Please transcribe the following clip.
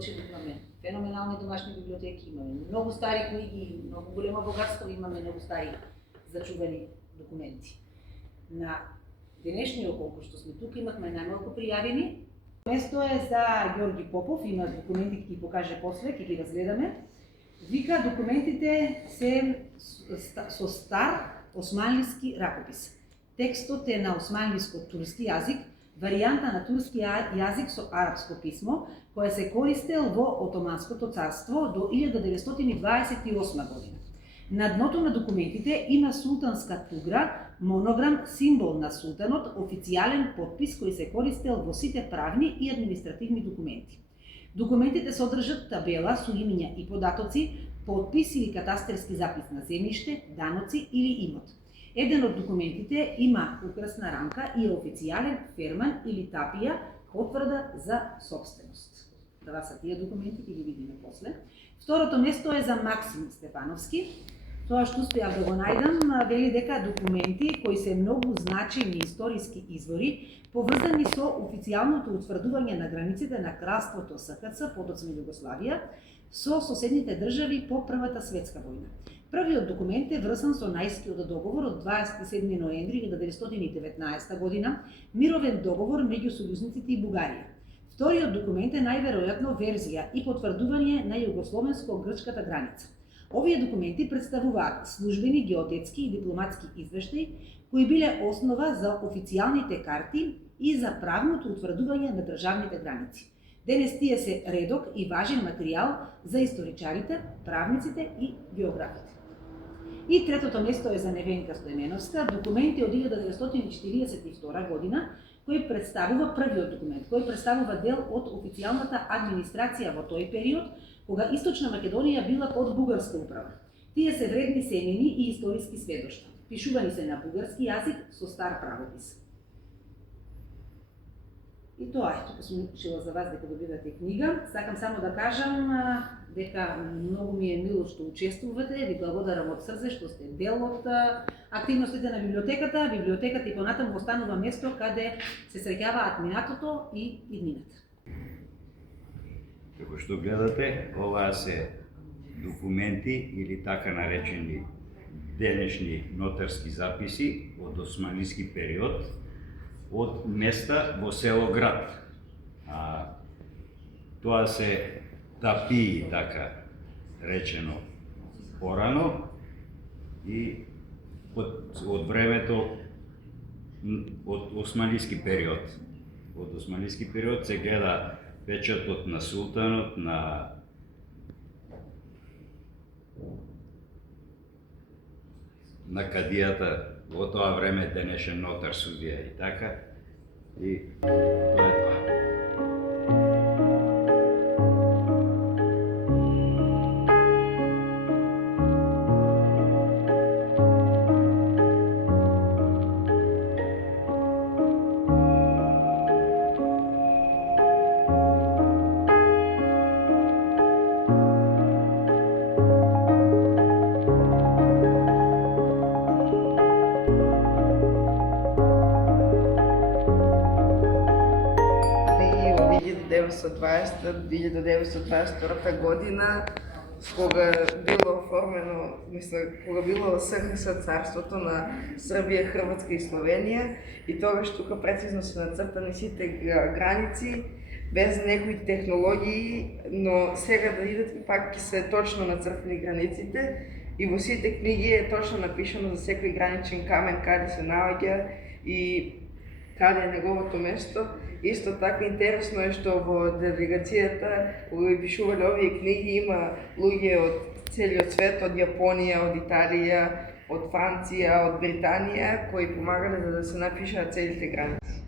арчив имаме, феноменални домашни библиотеки имаме, многу стари книги, многу големо богатство имаме, многу стари зачувани документи. На денешниот колку што сме тука имавме најмалку пријавени. Место е за Ѓорги Попов, има документи, ќе ги покаже после, ќе ги разгледаме. Вика, документите се со стар османлиски ракопис. Текстот е на османлиско-турски јазик, варијанта на турски јазик со арапско писмо, која се користел во Отоманското царство до 1928 година. На дното на документите има султанска тугра, монограм, символ на султанот, официјален подпис кој се користел во сите правни и административни документи. Документите содржат табела со имиња и податоци, подпис или катастерски запис на земјиште, даноци или имот. Еден од документите има украсна рамка и е официјален ферман или тапија потврда за собственост. Това са тие документи, ќе ги видиме после. Второто место е за Максим Стефановски. Тоа што успеав да го најдам, вели дека документи кои се многу значајни историски извори поврзани со официјалното утврдување на границите на кралството СХС, подоцна Југославија, со соседните држави по Првата светска војна. Првиот документ е врзан со Најскиот договор од 27 ноември 1919 година, мировен договор меѓу сојузниците и Бугарија. Вториот документ е најверојатно верзија и потврдување на југословенско-грчката граница. Овие документи представуваат службени геодетски и дипломатски извештаи кои биле основа за официјалните карти и за правното утврдување на државните граници. Денес тие се редок и важен материјал за историчарите, правниците и географите. И третото место е за Невенка Стојменовска, документи од 1942 година, кој представува првиот документ, кој представува дел од официјалната администрација во тој период, кога Источна Македонија била под бугарска управа. Тие се вредни семени и историски сведоштва. Пишувани се на бугарски јазик со стар правопис. И тоа е, тука сум решила за вас дека добивате книга. Сакам само да кажам дека многу ми е мило што учествувате, ви благодарам од срце што сте дел од активностите на библиотеката. Библиотеката и понатаму останува место каде се среќаваат минатото и иднината. Како што гледате, оваа се документи или така наречени денешни нотарски записи од османлиски период, од места во село Град. Тоа се тапии, така речено, порано и од времето од османлиски период. Од османлиски период се гледа печатот на султанот, на кадијата, во тоа време денешен нотар, судија и така. И тоа е тоа. До 1922 година, кога било оформено, кога било СХС царството на Србија, Хрватска и Словенија, и тогаш тука прецизно се нацртани сите граници, без некои технологии, но сега да идат пак ќе се точно нацртани границите и во сите книги е точно напишано за секој граничен камен каде се наоѓа и каде е неговото место. Исто така интересно е што во делегацијата кои пишувале овие книги има луѓе од целиот свет, од Јапонија, од Италија, од Франција, од Британија, кои помагале за да се напишаат целите граници.